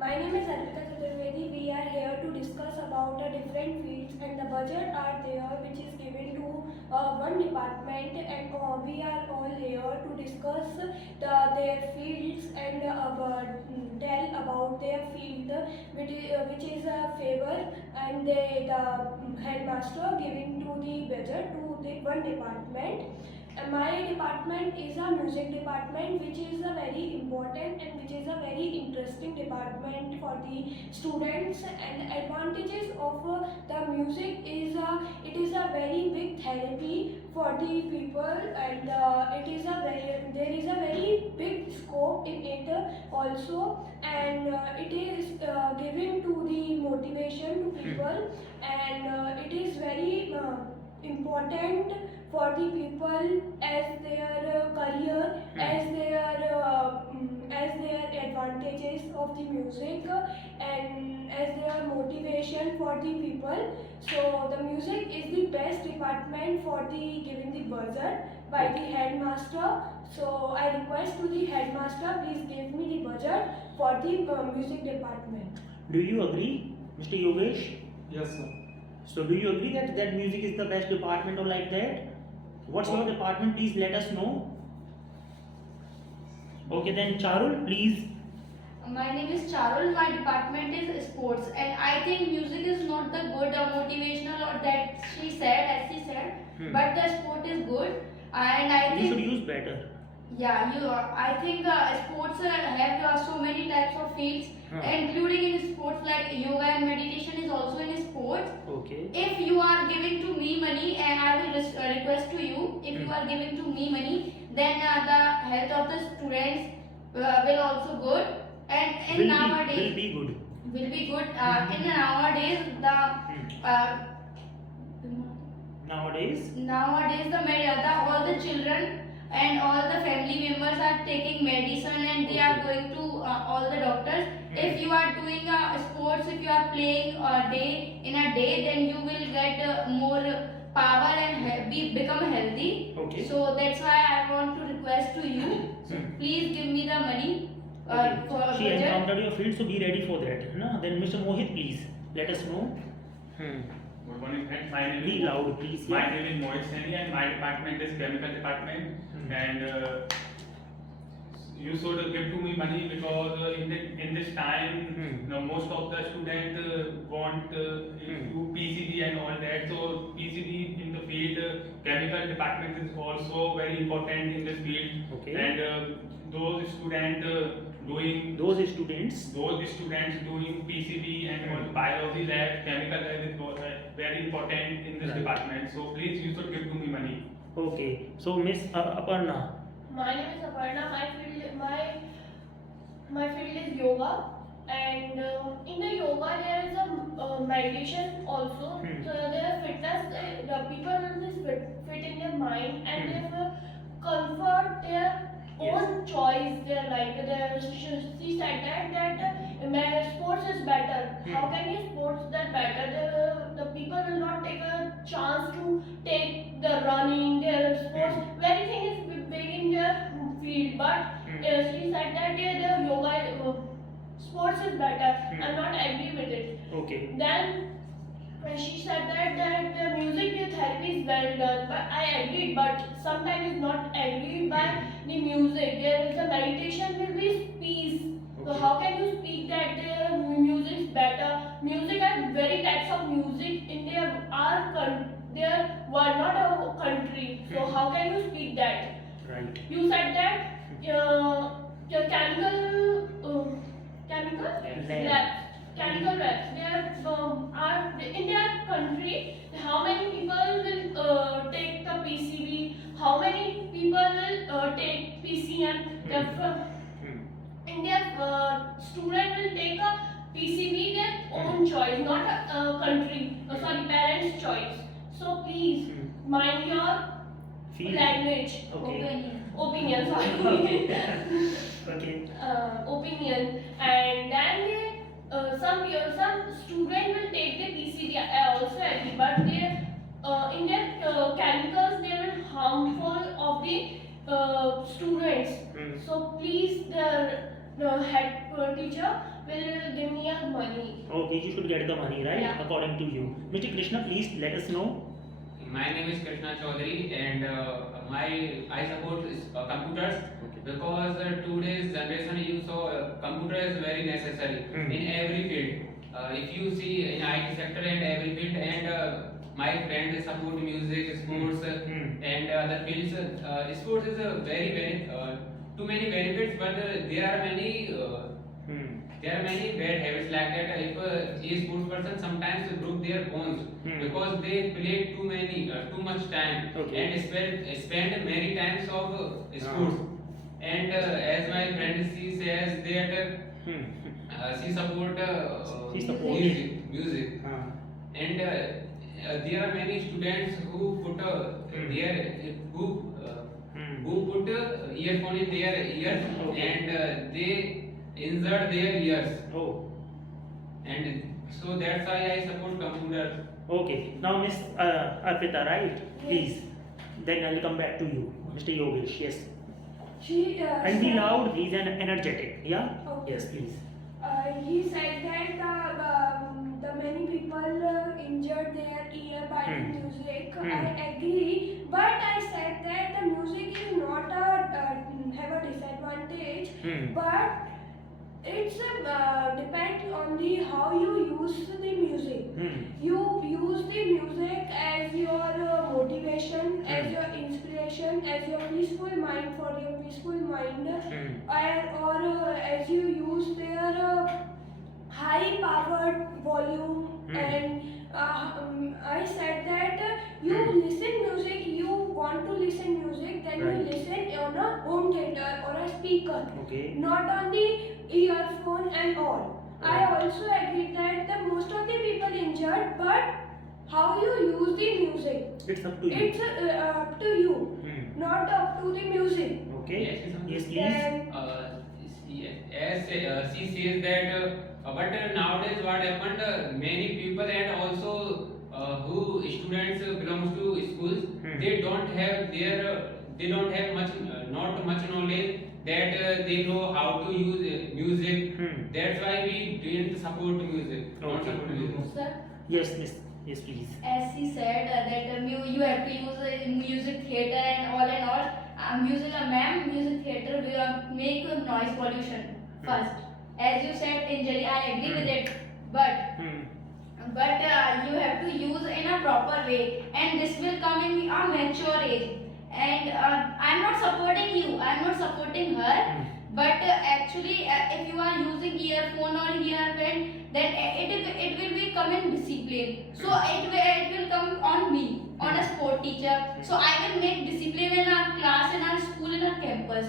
My name is Arpita Chaturvedi. We are here to discuss about different fields, and the budget are there which is given to one department, and we are all here to discuss their fields and tell about their field which is a favor, and the headmaster giving to the budget to the one department. My department is a music department, which is a very important and which is a very interesting department for the students. And advantages of the music is it is a very big therapy for the people, and there is a very big scope in it also, and it is giving to the motivation to people, and it is very important for the people as their career, as their advantages of the music, and as their motivation for the people. So the music is the best department for the giving the budget by the headmaster. So I request to the headmaster, please give me the budget for the music department. Do you agree, Mr. Yogesh? Yes, sir. So do you agree that music is the best department or like that? What's your department? Please let us know. Okay, then Charul, please. My name is Charul. My department is sports, and I think music is not the good motivational or that she said, as she said, but the sport is good, and I You think should use better. yeah, I think sports have so many types of fields, including in sports like yoga and meditation is also in sports. Okay. If you are giving to me money, and I will request to you, if you are giving to me money, then the health of the students will also good. And in nowadays will be good. will be good. In nowadays the all the children and all the family members are taking medicine, and they are going to all the doctors. If you are doing sports, if you are playing a day, then you will get more power and become healthy. Okay. So that's why I want to request to you. So please give me the money. For She budget. encountered your field, so be ready for that. No? Then Mr. Mohit, please let us know. Good morning, friends. My name Be is loud, please. My name is Mohit Saini, and my department is chemical department. And you should give to me money because in this time, most of the students want to PCB and all that. So PCB in the field, chemical department is also very important in this field. Okay. And those students doing PCB and all biology lab, chemical lab is very important in this department. So please, you should give to me money. Okay. So Miss Aparna. My name is Aparna. My field is yoga, and in the yoga there is a meditation also. So there is fitness. The people will be fit in their mind, and they will comfort their own choice. Their like she said that sports is better. How can you sports that better? The people will not take a chance to take the running. Their sports everything is big in their field, but she said that the yoga sports is better. I'm not agree with it. Okay. Then she said that the music therapy is well done, but I agreed. But sometimes it's not agreed by the music. There is a meditation will be peace. So how can you speak that the music is better? Music are very types of music in there were not a country. So how can you speak that? Right. You said that chemical labs. There are in their country. How many people will take the PCB? How many people will take PCM? India student will take a PCB their own choice, not a parents' choice. So please mind your language. Okay. Opinion. Sorry. Okay. Opinion. And then some student will take the PCB. I also agree, but they in their chemicals they will harmful of the students. So please the head teacher will give me a money. Okay, you should get the money, right? Yeah. According to you. Mr. Krishna, please let us know. My name is Krishna Chaudhary and I support computers because today's generation use computer is very necessary in every field. If you see in IT sector and every field and my friends support music, sports and other fields. Sports is a very too many benefits, but there are many bad habits like that. If a sports person sometimes broke their bones because they play too much time and spend many times of sports. And as my friend she says that she support music. And there are many students who put who put earphone in their ears and they injured their ears. Oh, And so that's why I support computers. okay. Now, Miss Arpita, right? Please. Then I'll come back to you, Mr. Yogesh. Yes. She And be said- loud, please, and energetic. Yeah. Okay. Yes, please. He said that the many people injured their ear by the music. I agree, but I said that the music is not have a disadvantage, but it's depends on the how you use the music. You use the music as your motivation, as your inspiration, as your peaceful mind for your peaceful mind, or as you use their high powered volume. And I said that you listen music, you want to listen music, then Right. you listen on a home theater or a speaker, Okay. not on the earphone and all. I Right. also agree that the most of the people injured, but how you use the music, It's up to you. it's up to you, not up to the music. Okay. Yes, Yes, please. Then As she says that, but nowadays what happened? Many people and also who students belongs to schools, they don't have much not much knowledge that they know how to use music. That's why we didn't support music. Not Okay. support music. Sir, Yes, Miss. Yes, please. as he said that you have to use music theater and all. Music theater will make noise pollution first. As you said, injury, I agree with it. But you have to use in a proper way, and this will come in a mature age. And I'm not supporting you, I'm not supporting her. But actually, if you are using earphone or earbud, then it will be come in discipline. So it will come on me, on a sport teacher. So I will make discipline in our class, in our school, in our campus.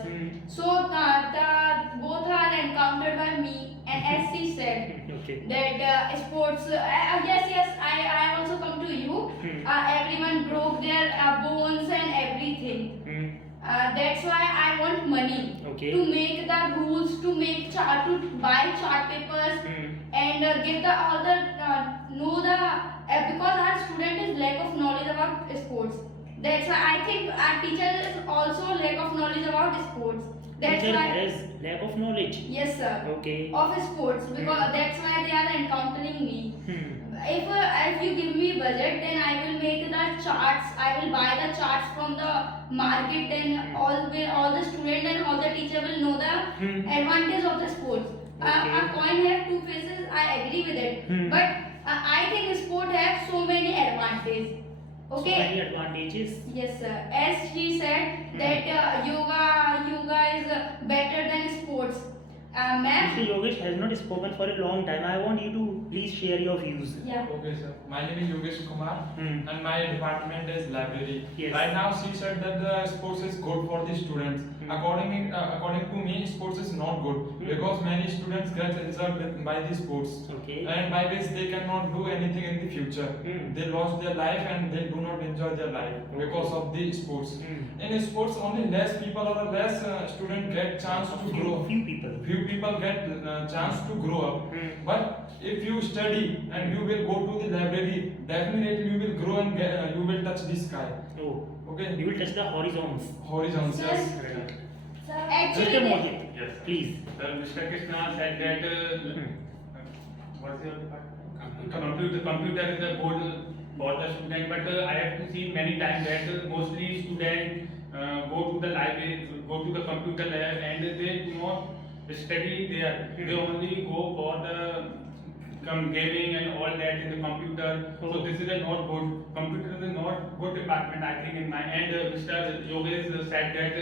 So the both are encountered by me, and as she said Okay. that sports. Yes, I also come to you. Everyone broke their bones and everything. That's why I want money Okay. to make the rules, to make chart, to buy chart papers and give the all the know the because our student is lack of knowledge about sports. That's why I think our teacher is also lack of knowledge about sports. That's Teacher why has lack of knowledge. yes sir Okay. of sports because that's why they are encountering me. If you give me budget, then I will make the charts. I will buy the charts from the market. Then all the student and all the teacher will know the advantage of the sports. A coin have two faces. I agree with it, but I think sport have so many advantages. So Okay. many advantages. Yes, sir. As she said that yoga is better than sports. Ma'am. Mr. Yogesh has not spoken for a long time. I want you to please share your views. Yeah. Okay, sir. My name is Yogesh Kumar, Hmm. and my department is library. Yes. Right now, she said that the sports is good for the students. According to me, sports is not good because many students get injured by the sports, Okay. and by which they cannot do anything in the future. They lost their life and they do not enjoy their life because of the sports. In sports, only less people or less students get chance to grow. Few people. Few people get chance to grow up. But if you study and you will go to the library, definitely you will grow and you will touch the sky. Oh, Okay, you will touch the horizons. horizons. Yes. Actually, Mr. Mohit. Yes. Please. Mr. Krishna said that what's your department? Computer is a good for the student, but I have to see many times that mostly students go to the library, go to the computer lab, and they do not study there. They only go for the gaming and all that in the computer. So this is a not good. Computer is a not good department, I think, in my end. Mr. Yogesh said that.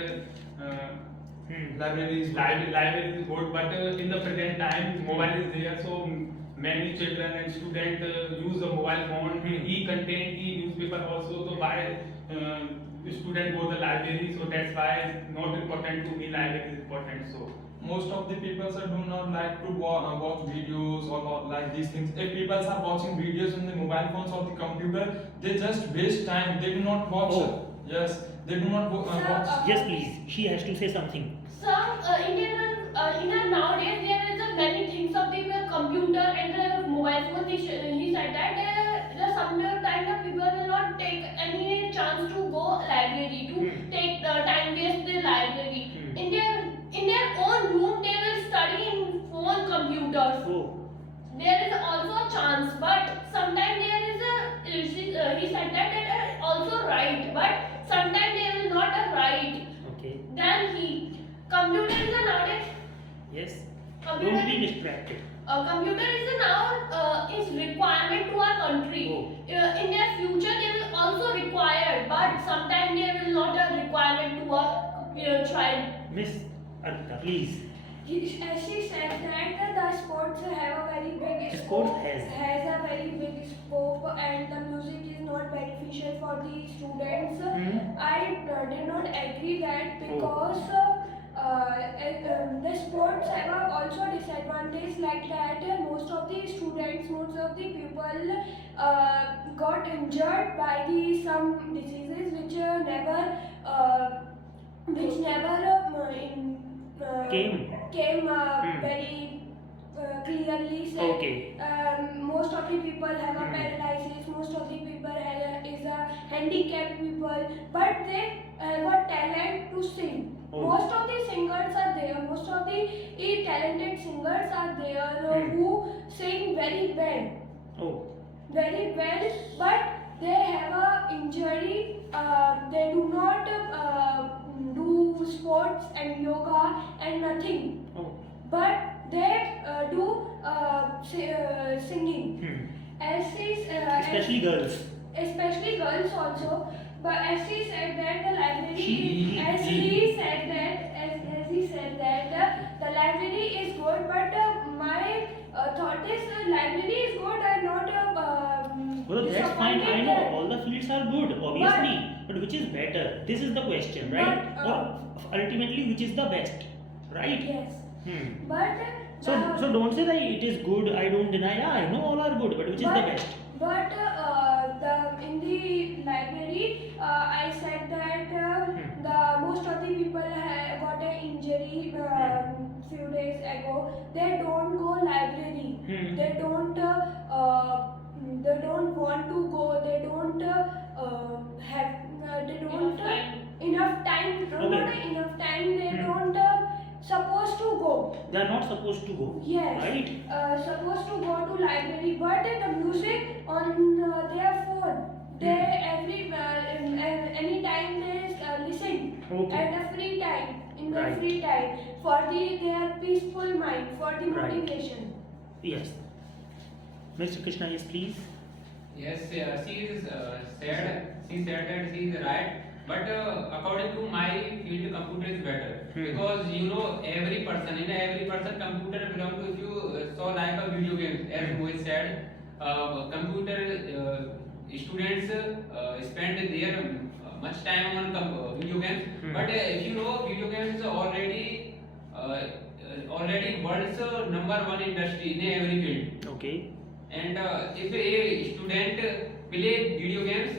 Library is Library is good, but in the present time, mobile is there, so many children and students use the mobile phone. E-content, e-newspaper also. So why student go to the library? So that's why it's not important to me. Library is important. So most of the people do not like to watch videos or like these things. If people are watching videos on the mobile phones or the computer, they just waste time. They do not watch. Oh. Yes, they do not watch. Yes, please. She has to say something. Some Indian nowadays there is a many things of the computer and the mobile phone. He said that the sometimes the people will not take any chance to go library to take the time waste the library. In their own room they will study in phone computers. Oh. There is also a chance, but sometimes there is a he said that they are also right, but sometimes they will not right. Okay. Then computer is a nowadays. Yes. Computer Don't be distracted. computer is a now is requirement to our country. Oh. In their future they will also require, but sometimes they will not a requirement to our child. Miss Arpita, please. As she said that the sports have a very big Sports scope, has. a very big scope, and the music is not beneficial for the students. I did not agree that because the sports have also disadvantage like that. Most of the students, most of the people got injured by some diseases which never came very clearly said. Okay. Most of the people have a paralysis, most of the people is a handicapped people, but they have a talent to sing. Oh. Most of the singers are there, most of the talented singers are there who sing very well. Oh. Very well, but they have a injury. They do not do sports and yoga and nothing, Oh. but they do singing. As is, Especially girls. especially girls also. But as he said that the library, He said that the library is good, but my thought is library is good and not Well, that's fine. I know disappointed. all the fields are good, obviously. But which is better? This is the question, right? But, Or ultimately, which is the best, right? Yes, Hmm. but So don't say that it is good. I don't deny. Yeah, I know all are good, but which is the best? But in the library, I said that the most of the people got an injury few days ago. They don't go library. They don't want to go. They don't have. They don't enough time. Okay. Not enough time. They don't supposed to go. They are not supposed to go. Yes. Right? Supposed to go to library, but the music on their phone. They any time they listen Okay. at the free time, in the Right. free time for their peaceful mind, for the Right. motivation. Yes. Mr. Krishna, yes, please. Yes, she said that she is right. But according to my field, computer is better because every person computer belong to. If you saw like a video games, as Mohit said, computer students spend their much time on video games. But if you know, video games are already world's #1 industry in every field. Okay. And if a student play video games,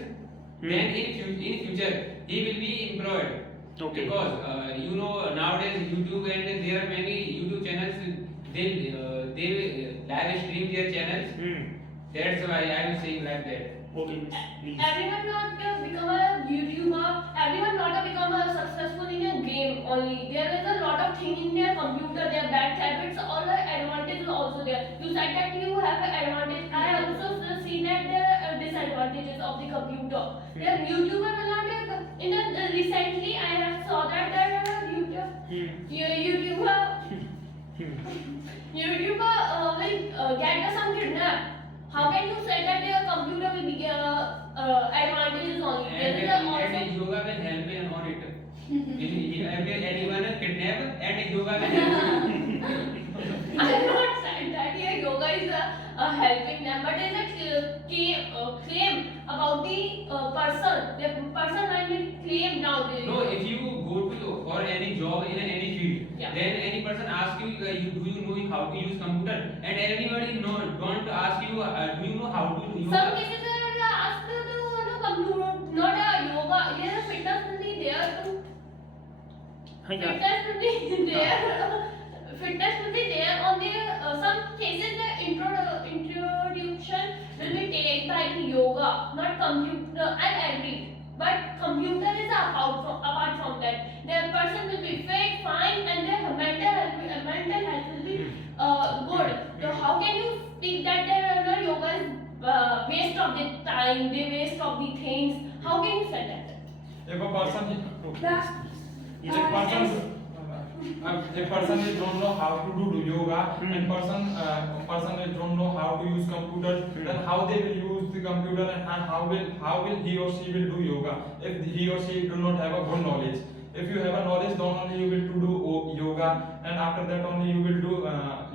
then in future he will be employed. Okay. Because nowadays YouTube and there are many YouTube channels. They live stream their channels. That's why I am saying like that. Okay, miss, please. Everyone not become a YouTuber. Everyone not become a successful in a game only. There is a lot of things in their computer. Their bad habits, all the advantages also there. You said that you have an advantage. I also seen that there are disadvantages of the computer. There YouTuber will not in the recently I have saw that YouTuber will get some kidnap. How can you say that their computer will be advantages only? There is And also yoga will help in on it. Anyone kidnap and yoga will help. I have not said that here yoga is helping them, but there is a claim about the person. The person might be claimed nowadays. No, if you go to for any job in any field, Yeah. then any person asks you, do you know how to use computer? And anybody don't ask you, do you know how to use? Some cases are asked to do computer, not a yoga. There is a fitness will be there too. Yeah. Fitness will be there. Fitness will be there on the some cases the introduction will be taken by the yoga, not computer. I agree, but computer is apart from that. Their person will be fit, fine, and their mental health will be good. So how can you speak that their yoga is waste of the time, the waste of the things? How can you say that? If a person, Yes. a person is don't know how to do yoga, and person is don't know how to use computer, then how they will use the computer, and how will he or she will do yoga if he or she do not have a good knowledge. If you have a knowledge, then only you will to do yoga, and after that only you will do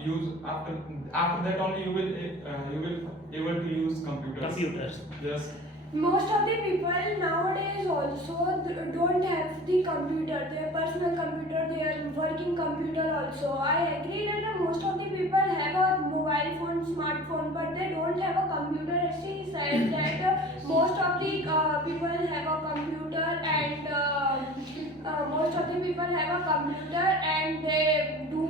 use after that only you will able to use computers. Computers. Yes. Most of the people nowadays also don't have the computer, their personal computer, their working computer also. I agree that most of the people have a mobile phone, smartphone, but they don't have a computer. As she said that most of the people have a computer, and most of the people have a computer, and they do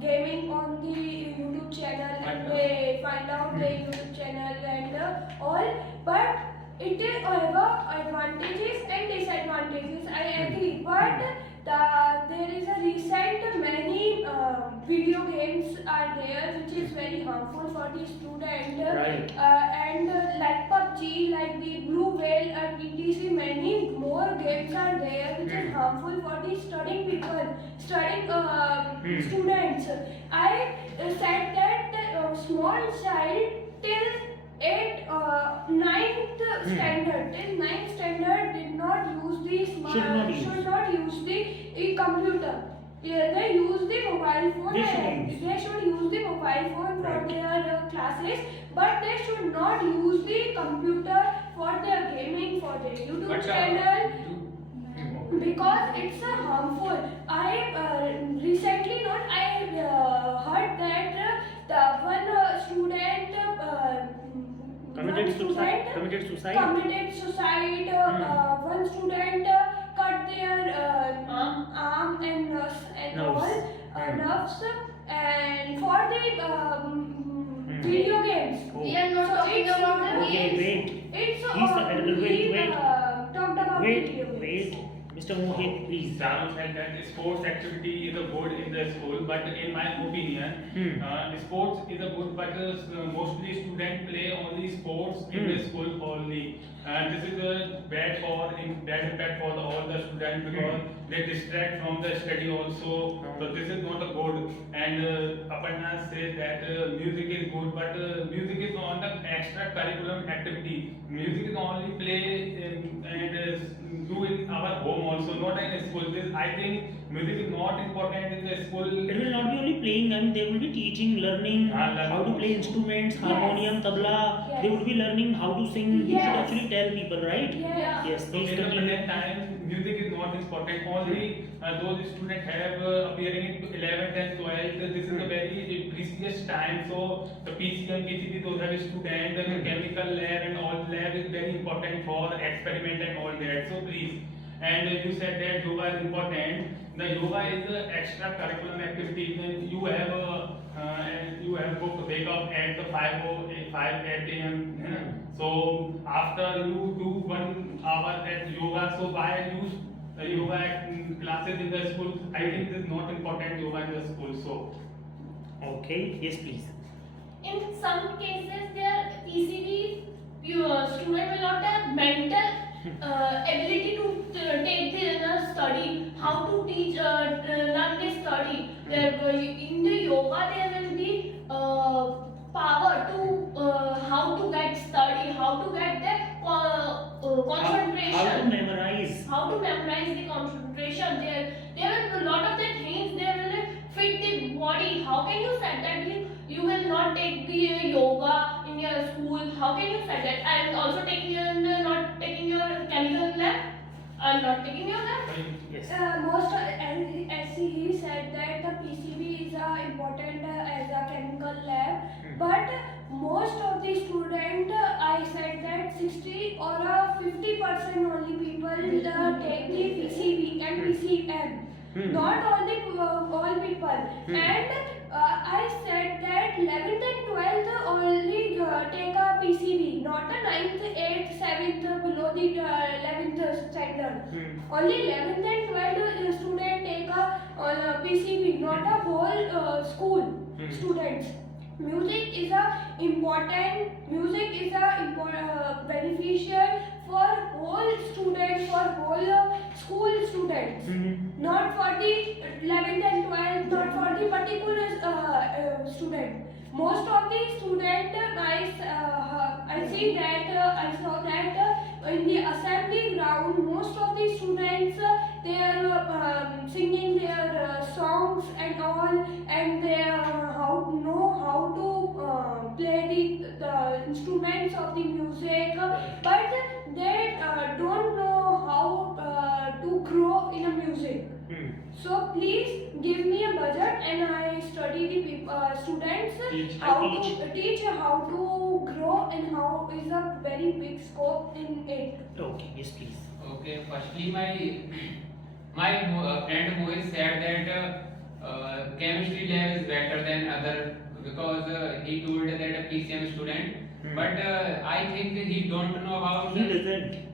gaming on the YouTube channel, and they find out the YouTube channel and all. But it is have advantages and disadvantages. I agree, but there is a recent many video games are there which is very harmful for the student. Right. And like PUBG, like the Blue Whale, and etc. Many more games are there which is harmful for the studying people, studying students. I said that small child till 9th standard, till 9th standard did not use the should not use the computer. Yeah, they use the mobile phone. They should use the mobile phone for their classes, but they should not use the computer for their gaming, for their YouTube channel, because it's harmful. I recently not I heard that the one student Committed suicide. Committed suicide. One student cut their arm and nerves and Nerves. all nerves, and for the video games. We are not talking about the Okay, games. wait. It's Wait. talked about video games. Wait. Mr. Mohit, please. Sharon said that sports activity is a good in the school, but in my opinion, sports is a good, but mostly students play only sports in the school only. And this is a bad impact for all the students, because they distract from the study also. So this is not a good. And Aparna said that music is good, but music is not the extra curriculum activity. Music is only play and do in our home also, not in school. I think music is not important in the school. It will not be only playing, I mean, they will be teaching, learning how to play instruments, harmonium, tabla. Yes. They would be learning how to sing. You should Yes. actually tell people, right? Yeah. Yes, So please in the continue. present time, music is not important. Only those students have appearing in 11th and 12th. This is a very precious time. So the PCM, PCB, those have students, the chemical lab and all lab is very important for experiment and all that. So please. And you said that yoga is important. The yoga is an extra curriculum activity. When you have and you have to wake up at the 5 a.m. So after you do 1 hour at yoga, so why use yoga classes in the school? I think this is not important yoga in the school. So Okay, yes, please. In some cases, their PCB student will not have mental ability to take the study, how to teach, learn the study. There, in the yoga, there will be power to how to get study, how to get the concentration. How to memorize? How to memorize the concentration. There are a lot of the things they will fit the body. How can you say that you will not take the yoga in your school? How can you say that? And also not taking your chemical lab. I'm not taking your lab. Yes. As he said that the PCB is important as a chemical lab, but most of the student, I said that 60 or 50% only people take the PCB and PCM. Not all people. And I said that 11th and 12th only take a PCB, not a 9th, 8th, 7th below the 11th standard. Only 11th and 12th student take a PCB, not a whole school students. Music is beneficial for whole students, for whole school students. Not for the 11th and 12th, not for the particular student. Most of the student, I saw that in the assembly ground, most of the students they are singing their songs and all, and they how to play the instruments of the music, but they don't know how to grow in a music. So please give me a budget and I study the students teach how to grow and how is a very big scope in it. Okay, yes, please. Okay, firstly, my friend Mohit said that chemistry lab is better than other because he told that a PCM student. But I think he don't know about.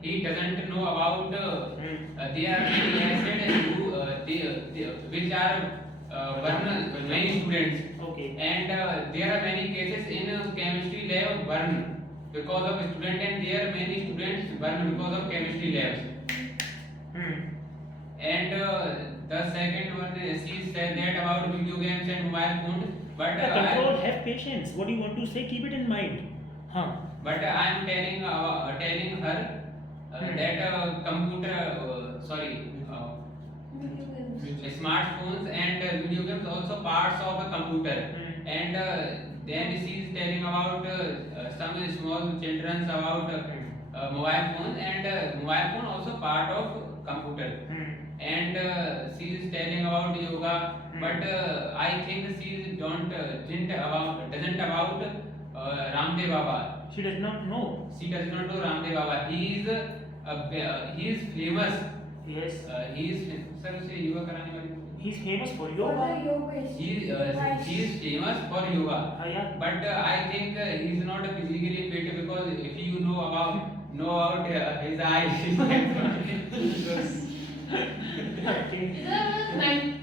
He doesn't know about. There are many acids which are burn many students. Okay. And there are many cases in chemistry lab burn because of student, and there are many students burn because of chemistry labs. And the second one, she said that about video games and mobile phones. But Control, have patience. What do you want to say? Keep it in mind. But I am telling her that computer, smartphones and video games also parts of a computer. And then she is telling about some small children about mobile phone, and mobile phone also part of computer. And she is telling about yoga, but I think she doesn't about Ramdev Baba. She does not know. She does not know Ramdev Baba. He is famous. Yes. He is sir से yoga कराने वाले. He's famous for For yoga. the yoga He is famous for yoga. Yeah. But I think he is not physically fit because if you know about his eyes. Okay.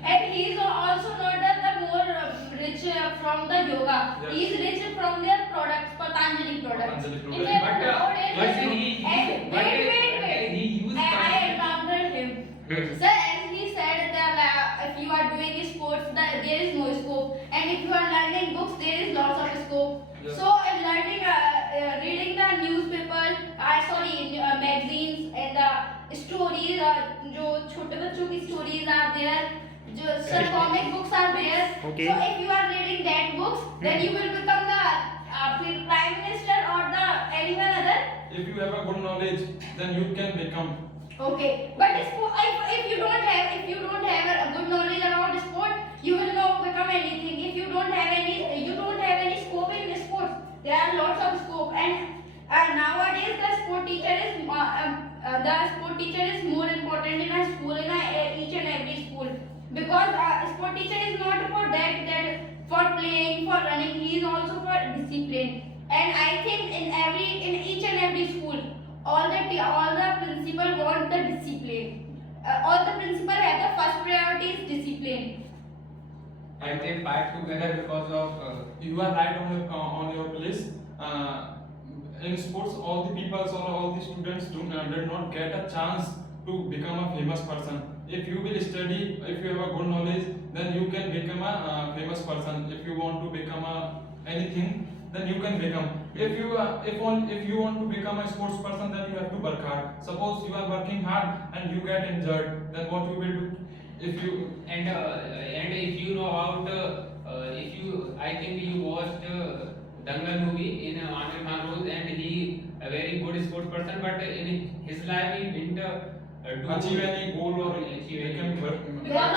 And he is also not the more rich from the yoga. Yes. He is rich from their products, Patanjali products. Patanjali In product. their nowadays, He used. I encountered him. Sir, as he said that if you are doing sports, that there is no scope, and if you are learning books, there is lots of scope. Yes. So, in learning, reading the newspaper, magazines and the stories, जो छोटे बच्चों की stories are there, जो some comic books are there. Okay. So, if you are reading that books, then you will become the prime minister or the anyone other. If you have a good knowledge, then you can become. Okay, but if you don't have a good knowledge about sport, you will not become anything. If you don't have any scope in sports, there are lots of scope. And nowadays the sport teacher is more important in a school, in each and every school, because sport teacher is not for that for playing, for running. He is also for discipline. And I think in each and every school, all the principal want the discipline. All the principal have the first priority is discipline. And they fight together because of You are right on your place. In sports, all the people or all the students did not get a chance to become a famous person. If you will study, if you have a good knowledge, then you can become a famous person. If you want to become anything, then you can become. If you want to become a sports person, then you have to work hard. Suppose you are working hard and you get injured, then what you will do? If you and if you know about I think you watched Dangal movie in Amir Khan role, and he a very good sports person, but in his life he didn't do achieve any goal or achieve become any. work. There are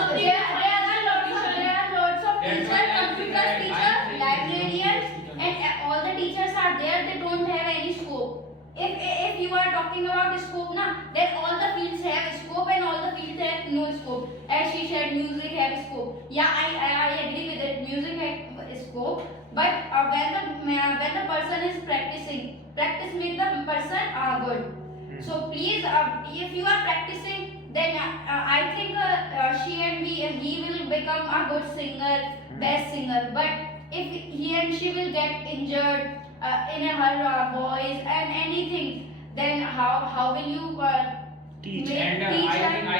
lots of That's teachers, why I computer feel that teachers, librarians, and all the teachers are there. They don't have any scope. If you are talking about scope, then all the fields have scope and all the fields have no scope. As she said, music have scope. Yeah, I agree with it. Music have scope, but when the person is practicing, practice make the person good. So please, if you are practicing, then I think she and he will become a good singer, best singer. But if he and she will get injured in her voice and anything, then how will you Teach. And I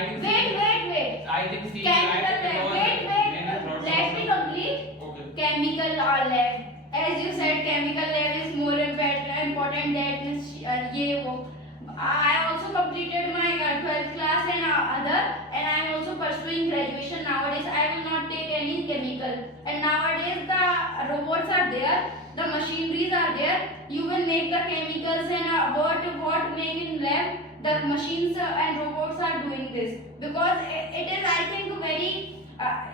think wait. I think she Chemical lab. Let me complete. Okay. Chemical lab. As you said, chemical lab is more important than ye wo. I also completed my 12th class and and I am also pursuing graduation nowadays. I will not take any chemical. And nowadays the robots are there, the machineries are there. You will make the chemicals and what make in lab. The machines and robots are doing this because it is, I think, very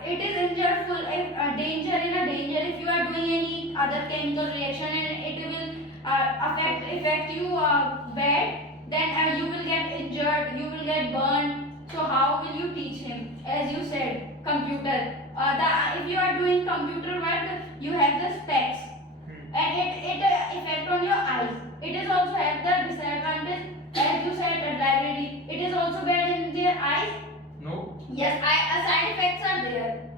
it is injureful, danger if you are doing any other chemical reaction and it will affect you bad, then you will get injured, you will get burned. So how will you teach him? As you said, computer. If you are doing computer work, you have the specs and it effect on your eyes. It is also have the disadvantage. As you said, library, it is also bad in their eyes. No. Yes, side effects are there.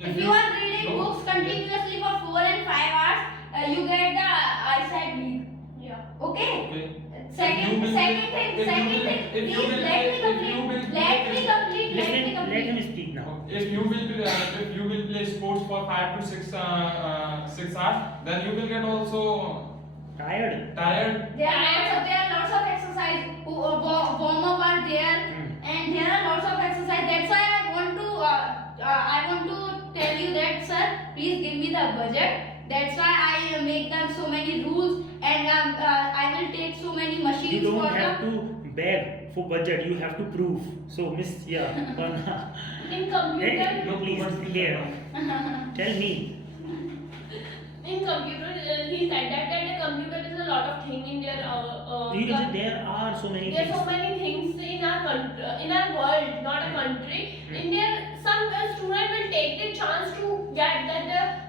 If you are reading No. books continuously for 4 and 5 hours, you get the eyesight weak. Yeah. Okay? Okay. Second thing, please let me complete. Let him speak now. If you will play sports for 5 to 6 hours, then you will get also Tired. tired. There are lots of exercise. Warm up are there, and there are lots of exercise. That's why I want to tell you that, sir, please give me the budget. That's why I make them so many rules, and I will take so many machines You don't for have the. to beg for budget. You have to prove. So, Miss, Varna. In computer, No, please, here. Tell me. in computer, he said that the computer is a lot of thing in their There are so many There are things. so many things in our country, in our world, not a country. In there, some student will take the chance to get that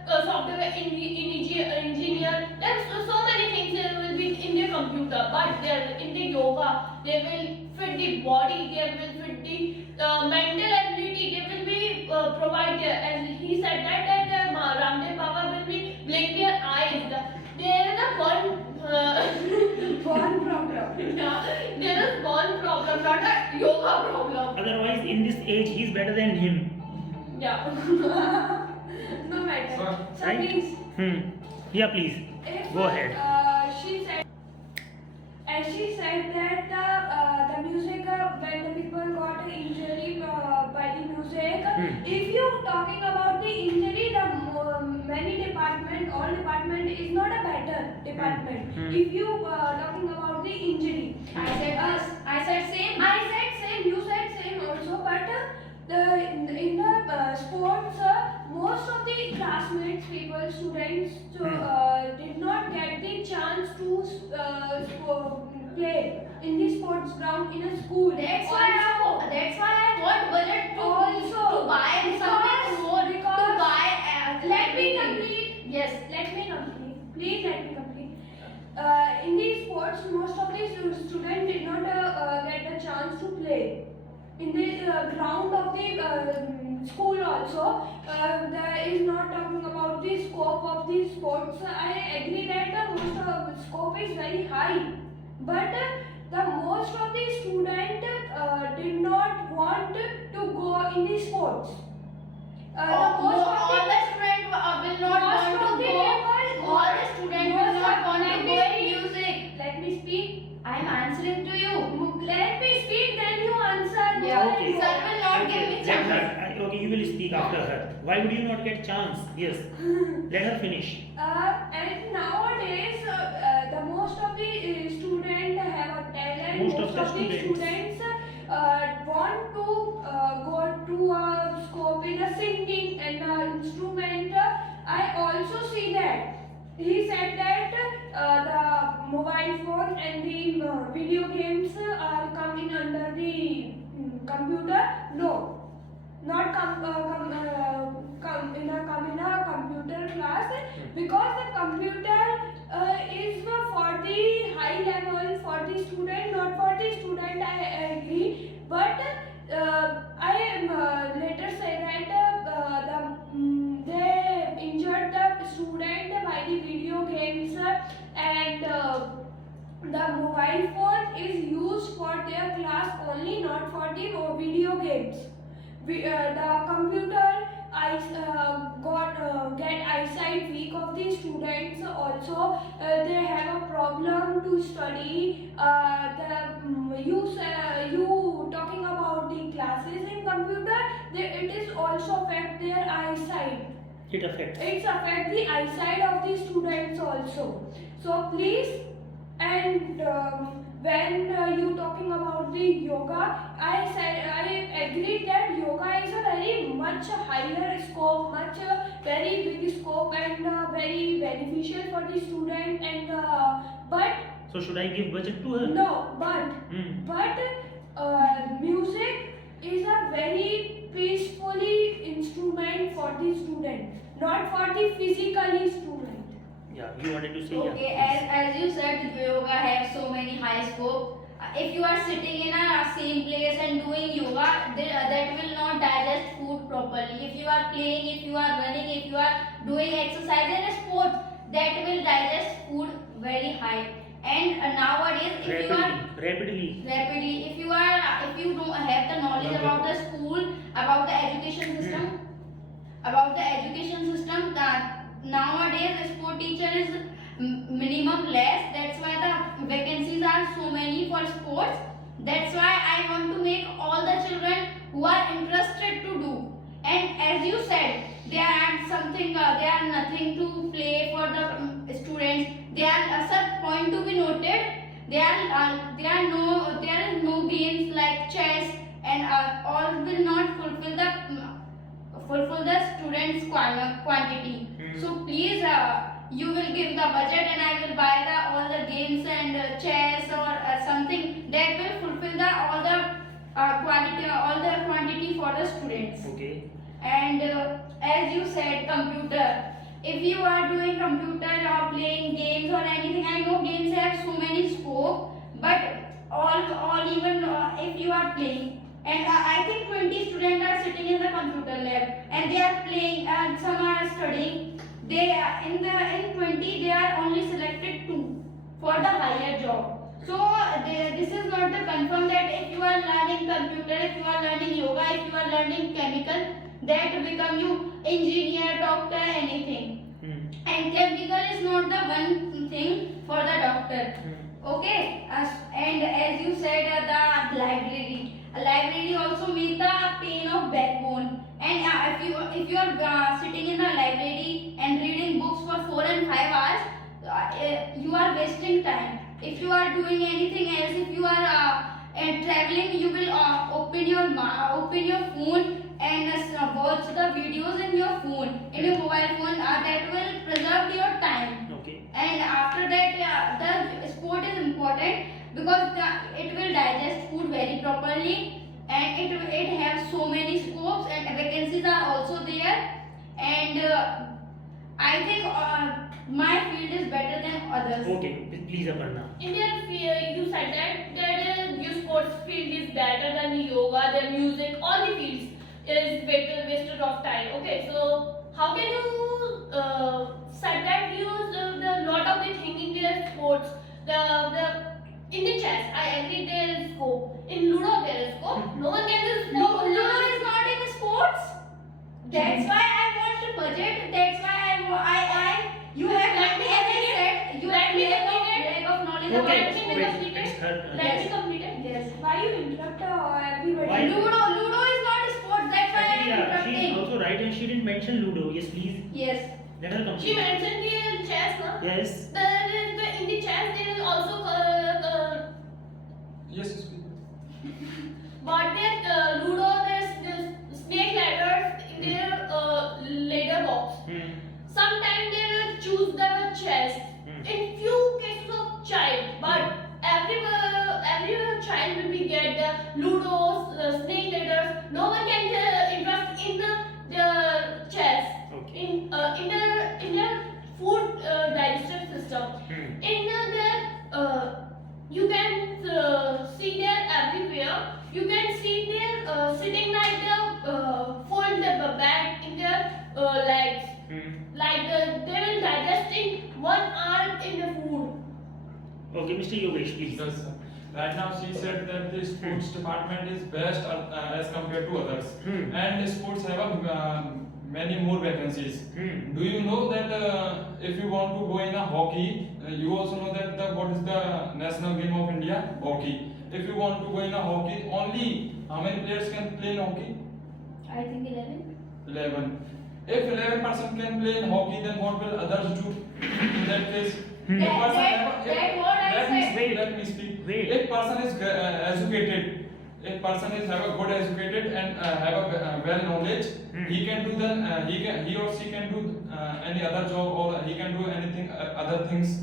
the software engineer. There's so many things there will be in their computer, but there in the yoga, they will fit the body, they will fit the mental ability, they will be provided. As he said that Ramdev Baba will be blink their eyes. There is a One problem. yeah, there is one problem, not a yoga problem. Otherwise, in this age, he's better than him. Yeah. No matter. Sir, So right? please, Yeah, please. if Go ahead. She said that the music when the people got an injury by the music. If you talking about the injury, the many department, all department is not a better department. If you talking about the injury, I said same. I said same, you said same also, but in the sports, most of the classmates, people, students did not get the chance to play in the sports ground in a school. That's why I want budget to Also, buy something more, to because buy let me please let me complete. In these sports, most of the students did not get the chance to play. In the ground of the school also, there is not talking about the scope of the sports. I agree that the most of the scope is very high, but the most of the student did not want to go in the sports. The most of all the students will not most want of to the go. people- All the students will most not of- want to let go me in speak. music. Let me speak. I am answering to you. Let me speak, then you answer. Yeah, Okay. sir will not give me Let chance. her. Okay, you will speak after her. Why would you not get chance? Yes. Let her finish. And nowadays, the most of the students have a talent. Most of the students want to go to a scope in a singing and a instrument. I also see that. He said that the mobile phone and the video games are coming under the computer. No, not come in a computer class, because the computer is for the high level for the student, not for the student. I agree, but I later say that they injured the student by the video games, and the mobile phone is used for their class only, not for the video games. The computer get eyesight weak of the students also. They have a problem to study. You talking about the classes in computer, it is also affect their eyesight. It affects. It's affect the eyesight of the students also. So please, and when you talking about the yoga, I agree that yoga is a very much higher scope, very big scope, and very beneficial for the student. And but So should I give budget to her? no, but Hmm. music is a very peacefully instrument for the student, not for the physically student. Yeah, you wanted to say Okay, yeah. as you said, yoga has so many high scope. If you are sitting in a same place and doing yoga, that will not digest food properly. If you are playing, if you are running, if you are doing exercise and sports, that will digest food very high. And nowadays, if you are Rapidly. if you don't have the knowledge about the school, about the education system, that nowadays the sport teacher is minimum less. That's why the vacancies are so many for sports. That's why I want to make all the children who are interested to do. And as you said, they are something. They are nothing to play for the students. They are such point to be noted. There is no games like chess, and all will not fulfill the students' quantity. So please, you will give the budget, and I will buy all the games and chess or something that will fulfill all the quantity for the students. Okay. And as you said, computer. If you are doing computer or playing games or anything, I know games have so many scope, but all even if you are playing, and I think 20 students are sitting in the computer lab and they are playing and some are studying. They in 20 they are only selected 2 for the higher job. So this is not the confirm that if you are learning computer, if you are learning yoga, if you are learning chemical, that become you engineer, doctor, anything. And chemical is not the one thing for the doctor. Okay, and as you said, the library. A library also meet the pain of backbone. And if you are sitting in the library and reading books for 4 and 5 hours, you are wasting time. If you are doing anything else, if you are traveling, you will open your phone and watch the videos in your phone, in your mobile phone. That will preserve your time. Okay. And after that, the sport is important because it will digest food very properly, and it has so many scopes and vacancies are also there. And I think my field is better than others. Okay, please Aparna. In their field, you said that your sports field is better than the yoga, their music, all the fields is better wasted of time. Okay, so how can you said that use the lot of the thing in their sports, the in the chess, I agree there is scope. In Ludo there is scope. No one can do scope. Ludo is not in sports. That's why I want to budget. That's why you have Let me as I complete it. said, you Let have me lack complete it. of knowledge Okay, about me sports. complete it's her turn. Let me complete it. Yes. Why you interrupt everybody? Why? Ludo is not a sport. That's why I am Yeah, she's interrupting. also right and she didn't mention Ludo. Yes, please. Yes. Let her complete. She mentioned the chess, no? Yes. In the chess there is also Yes, speak. but there Ludo there's snake ladders in their ladder box. Sometimes they choose the chess. In few cases of child, but every child will be get the Ludo, snake ladders. No one can interest in the chess. Okay. In the food digestive system. In there you can see there everywhere. You can see there sitting like the fold the back in their legs. Like they will digest in 1 hour in the food. Okay, Mr. Yogesh, please. Yes, sir. Right now she said that the sports department is best as compared to others, and sports have many more vacancies. Do you know that if you want to go in a hockey, you also know that what is the national game of India? Hockey. If you want to go in a hockey, only how many players can play in hockey? I think 11. 11. If 11% can play in hockey, then what will others do in that case? That what I said. Let me speak. Wait. If person is educated, if person is have a good educated and have a well knowledge, he can do he or she can do any other job, or he can do anything other things.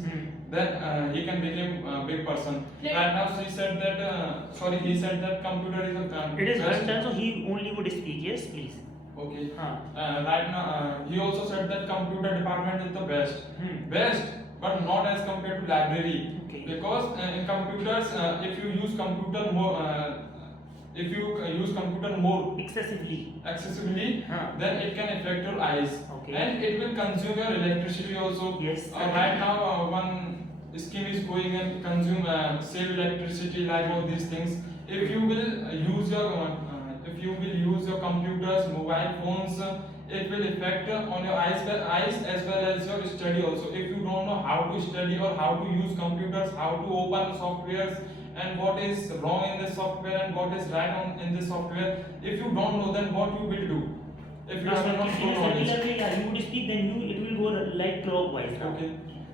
Then he can become a big person. Like- Right now she said that he said that computer is a It is her best- turn, so he only would speak. Yes, please. Okay. Huh. Right now, he also said that computer department is the best. Best, but not as compared to library. Okay. Because in computers, if you use computer more, Excessively. excessively, Huh. then it can affect your eyes. Okay. And it will consume your electricity also. Yes. Right now, one scheme is going and consume save electricity, like all these things. If you will use your computers, mobile phones, it will affect on your eyes as well as your study also. If you don't know how to study or how to use computers, how to open softwares, and what is wrong in the software and what is right on in the software, if you don't know, then what you will do? If you Now, are not if so you knowledge. you would speak, then it will go like clockwise. Now. Okay.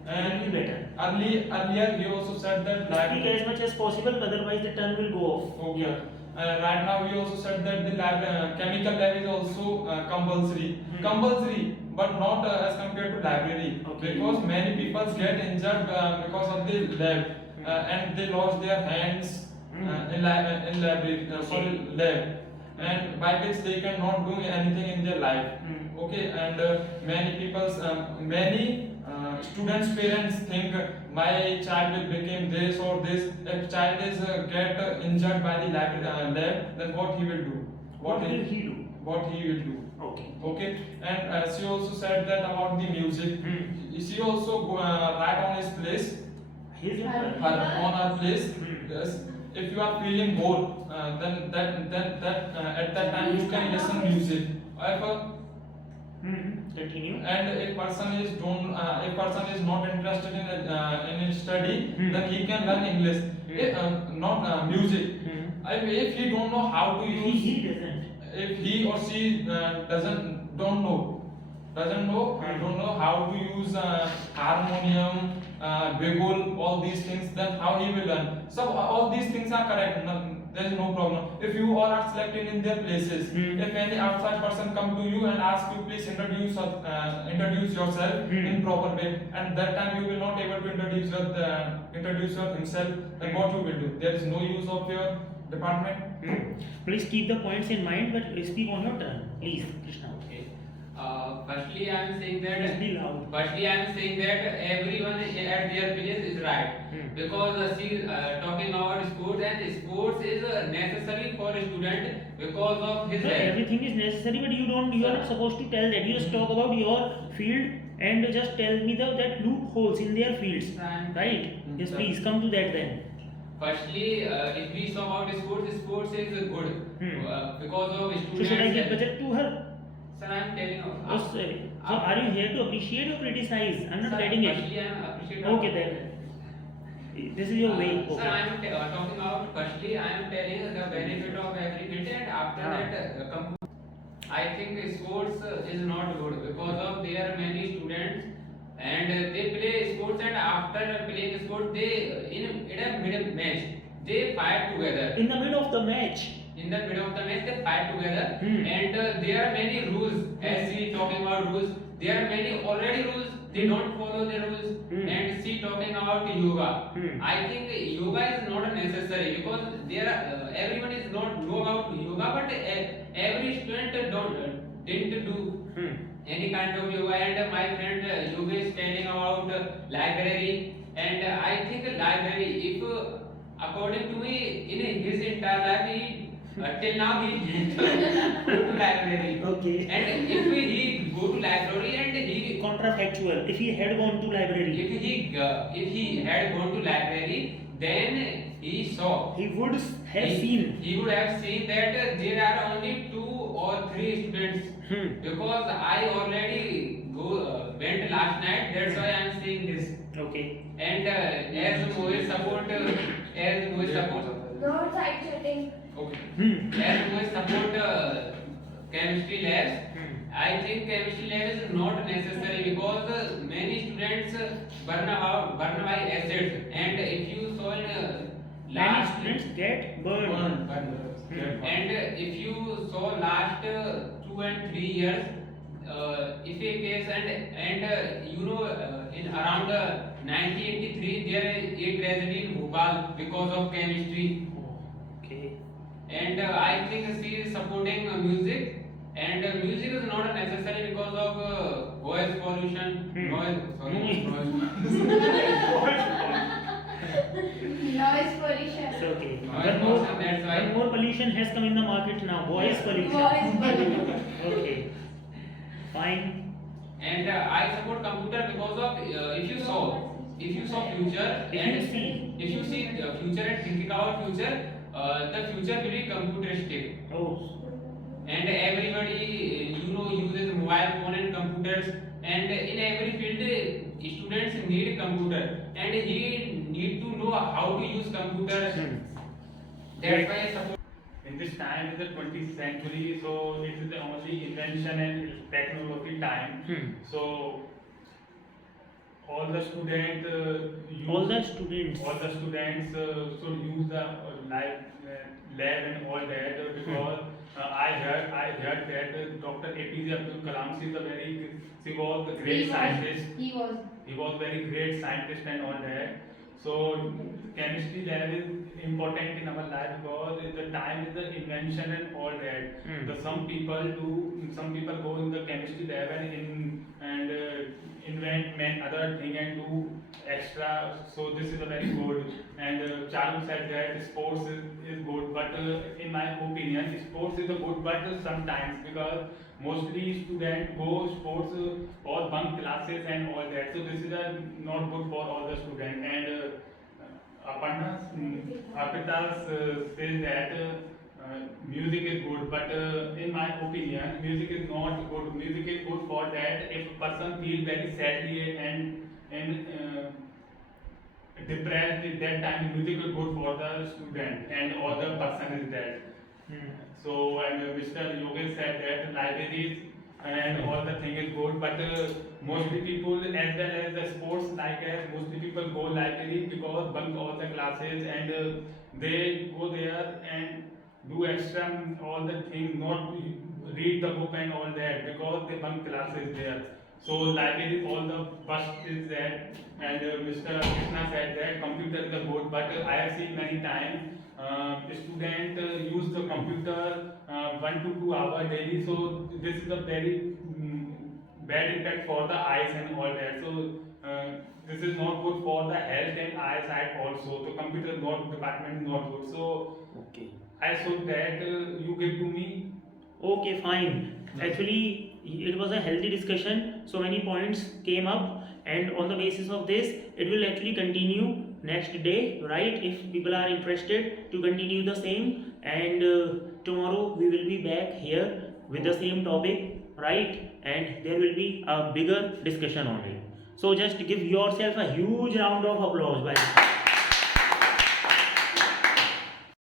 And will be better. Earlier he also said that Speak as much as possible, otherwise the turn will go off. Okay. Right now we also said that the chemical lab is also compulsory. Compulsory, but not as compared to library. Okay. Because many people get injured because of the lab, and they lost their hands in library, lab, and by which they cannot do anything in their life. Okay, and many students' parents think my child will become this or this. If child is get injured by the lab, then what he will do? What will he do? What he will do? Okay. Okay, and she also said that about the music. She also write on his place, His on her place. Yes. If you are feeling bored, then at that time you can listen music. Continue. And if person is not interested in study, then he can learn English, not music. If he don't know how to use, He doesn't. if he or she don't know how to use harmonium, bagul, all these things, then how he will learn? So all these things are correct. There is no problem. If you all are selected in their places, if any outside person come to you and ask you, please introduce yourself in proper way, and that time you will not able to introduce himself, then what you will do? There is no use of your department. Please keep the points in mind, but speak on your turn. Please, Krishna. Okay. Firstly, I am saying Please that. be loud. Firstly, I am saying that everyone at their place is right. Because she is talking about sports, and sports is necessary for a student because of his Sir, health. everything is necessary, but you are not supposed to tell that. You just talk about your field and just tell me that loopholes in their fields, right? Yes, please come to that then. Firstly, if we saw about sports is good because of So students. should I give budget to her? Sir, I am telling you. Oh, sorry. So are you here to appreciate or criticize? I'm not Sir, getting it. Firstly, I am appreciating. Okay then. This is your way. Sir, Okay. I am talking about. Firstly, I am telling the benefit of every field, and after that, I think sports is not good because of there are many students and they play sports, and after playing sports they in a middle match they fight together. In the middle of the match. In the middle of the match they fight together, and there are many rules. As we talking about rules, there are many already rules. They don't follow the rules. And she talking about yoga. I think yoga is not necessary because there are, everyone is not know about yoga, but every student didn't do any kind of yoga. And my friend yoga is telling about library, and I think library, if according to me, in his entire life he till now he didn't go to library. Okay. And if he go to library and he Contrafactual. If he had gone to library, if he had gone to library, then he saw. he would have seen. He would have seen that there are only 2 or 3 students. Because I already went last night. That's why I am saying this. Okay. And as Mohit support, No side chatting. as Mohit support chemistry labs. I think chemistry lab is not necessary because many students burn by acids, and if you saw in Many last students get burned. and if you saw last 2 and 3 years, if a case and you know in around 1983 there is a tragedy in Bhopal because of chemistry, Okay. and I think she is supporting music. And music is not necessary because of voice pollution, noise. Noise pollution. It's okay. Noise One more, pollution, that's why. one more pollution has come in the market now. Voice pollution. Voice pollution. Okay. Fine. And I support computer because of if you saw future, If you see. the future and thinking about future, the future will be computeristic. Oh. And everybody uses mobile phone and computers, and in every field students need computer, and he need to know how to use computers. That's why I support. In this time is the 20th century, so it is the only invention and technology time. So all the students All the students. should use the lab and all that because I heard that Dr. APJ Abdul Kalam she was a great scientist. He was. He was very great scientist and all that. So chemistry lab is important in our life because at the time is the invention and all that. Some people go in the chemistry lab and invent other thing and do extra. So this is a very good. And Charu said that sports is good, but in my opinion, sports is a good, but sometimes because mostly students go sports or bunk classes and all that. So this is not good for all the students. And Arpita says that music is good, but in my opinion, music is not good. Music is good for that if a person feels very sadly and depressed at that time, music is good for the student and other person is dead. So and Mr. Yogesh said that libraries and all the thing is good, but mostly people as well as the sports mostly people go library because bunk all the classes and they go there and do extra all the things, not read the book and all that because they bunk classes there. So library all the bust is there, and Mr. Krishna said that computer is a good, but I have seen many times student use the computer 1 to 2 hours daily. So this is a very bad impact for the eyes and all that. So this is not good for the health and eyesight also. The computer not department is not good. So Okay. I thought that you give to me. Okay, fine. Actually, it was a healthy discussion. So many points came up, and on the basis of this, it will actually continue next day, right? If people are interested to continue the same, and tomorrow we will be back here with the same topic, right? And there will be a bigger discussion on it. So just give yourself a huge round of applause, guys.